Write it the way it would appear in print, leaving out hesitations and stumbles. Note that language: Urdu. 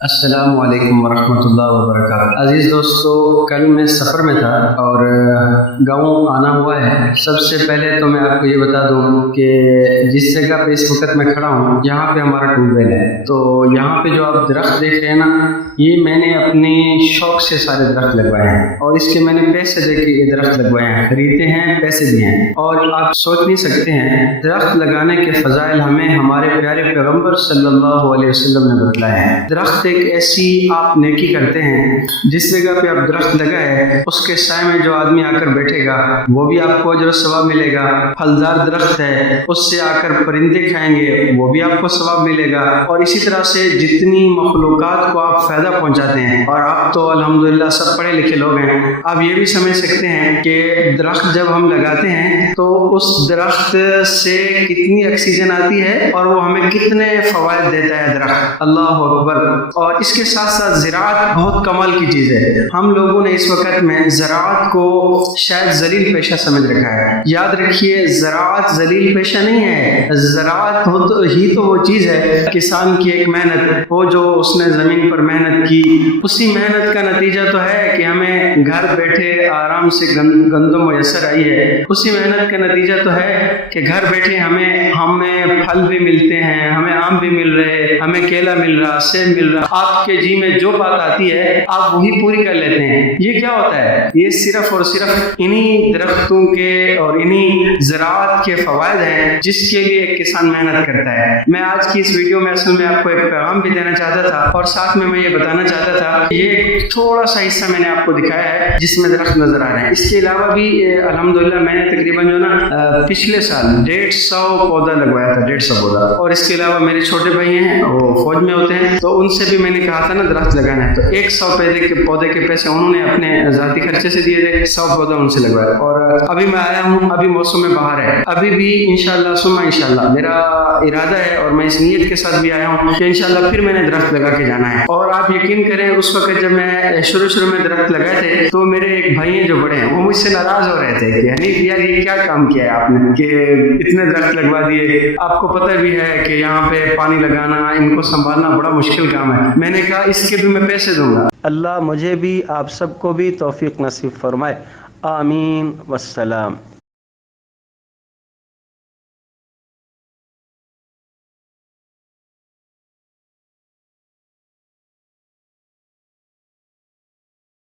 السلام علیکم ورحمۃ اللہ وبرکاتہ۔ عزیز دوستو، کل میں سفر میں تھا اور گاؤں آنا ہوا ہے۔ سب سے پہلے تو میں آپ کو یہ بتا دوں کہ جس جگہ پہ اس وقت میں کھڑا ہوں یہاں پہ ہمارا ٹیوب ویل ہے۔ تو یہاں پہ جو آپ درخت دیکھ رہے ہیں نا، یہ میں نے اپنی شوق سے سارے درخت لگوائے ہیں اور اس کے میں نے پیسے دے کے یہ درخت لگوائے ہیں، خریدے ہیں، پیسے دیے ہیں۔ اور آپ سوچ نہیں سکتے ہیں درخت لگانے کے فضائل ہمیں ہمارے پیارے پیغمبر صلی اللہ علیہ وسلم نے بتلائے ہیں۔ درخت ایک ایسی آپ نیکی کرتے ہیں، جس جگہ پہ آپ درخت لگائے اس کے سائے میں جو آدمی آ کر بیٹھے گا وہ بھی آپ کو اجر و ثواب ملے گا۔ پھلدار درخت ہے، اس سے آ کر پرندے کھائیں گے، وہ بھی آپ کو ثواب ملے گا۔ اور اسی طرح سے جتنی مخلوقات کو آپ فائدہ پہنچاتے ہیں، اور آپ تو الحمدللہ سب پڑھے لکھے لوگ ہیں، آپ یہ بھی سمجھ سکتے ہیں کہ درخت جب ہم لگاتے ہیں تو اس درخت سے کتنی آکسیجن آتی ہے اور وہ ہمیں کتنے فوائد دیتا ہے درخت۔ اللہ اکبر۔ اور اس کے ساتھ ساتھ زراعت بہت کمال کی چیز ہے۔ ہم لوگوں نے اس وقت میں زراعت کو شاید ذلیل پیشہ سمجھ رکھا ہے۔ یاد رکھیے، زراعت ذلیل پیشہ نہیں ہے۔ زراعت ہی تو وہ چیز ہے، کسان کی ایک محنت، وہ جو اس نے زمین پر محنت کی، اسی محنت کا نتیجہ تو ہے کہ ہمیں گھر بیٹھے آرام سے گندم میسر آئی ہے۔ اسی محنت کا نتیجہ تو ہے کہ گھر بیٹھے ہمیں پھل بھی ملتے ہیں، ہمیں آم بھی مل رہے، ہمیں کیلا مل رہا، سیب مل رہا۔ آپ کے جی میں جو بات آتی ہے آپ وہی پوری کر لیتے ہیں۔ یہ کیا ہوتا ہے؟ یہ صرف اور صرف انہی درختوں کے اور انہی زراعت کے فوائد ہیں جس کے لیے ایک کسان محنت کرتا ہے۔ میں آج کی اس ویڈیو میں اصل میں آپ کو ایک پیغام بھی دینا چاہتا تھا اور ساتھ میں یہ بتانا چاہتا تھا، یہ تھوڑا سا حصہ میں نے آپ کو دکھایا ہے جس میں درخت نظر آ رہے ہیں۔ اس کے علاوہ بھی الحمدللہ میں نے تقریباً جو نا پچھلے سال 150 پودا لگوایا تھا، 150 پودا۔ اور اس کے علاوہ میرے چھوٹے بھائی ہیں، وہ فوج میں ہوتے ہیں، تو ان سے بھی میں نے کہا تھا نا درخت لگانا ہے، تو 100 پودے کے پیسے انہوں نے اپنے ذاتی خرچے سے دیے تھے، 100 پودا ان سے لگوایا۔ اور ابھی میں آیا ہوں، ابھی موسم میں بہار ہے، ابھی بھی انشاءاللہ ثم انشاءاللہ میرا ارادہ ہے اور میں اس نیت کے ساتھ بھی آیا ہوں کہ انشاءاللہ پھر میں نے درخت لگا کے جانا ہے۔ اور آپ یقین کریں، اس وقت جب میں شروع میں درخت لگائے تھے تو میرے ایک بھائی ہیں جو بڑے ہیں، وہ مجھ سے ناراض ہو رہے تھے کہ حنیف یار یہ کیا کام کیا ہے آپ نے کہ اتنے درخت لگوا دیے، آپ کو پتہ بھی ہے کہ یہاں پہ پانی لگانا، ان کو سنبھالنا بڑا مشکل کام ہے۔ میں نے کہا اس کے بھی میں پیسے دوں گا۔ اللہ مجھے بھی آپ سب کو بھی توفیق نصیب فرمائے، آمین والسلام۔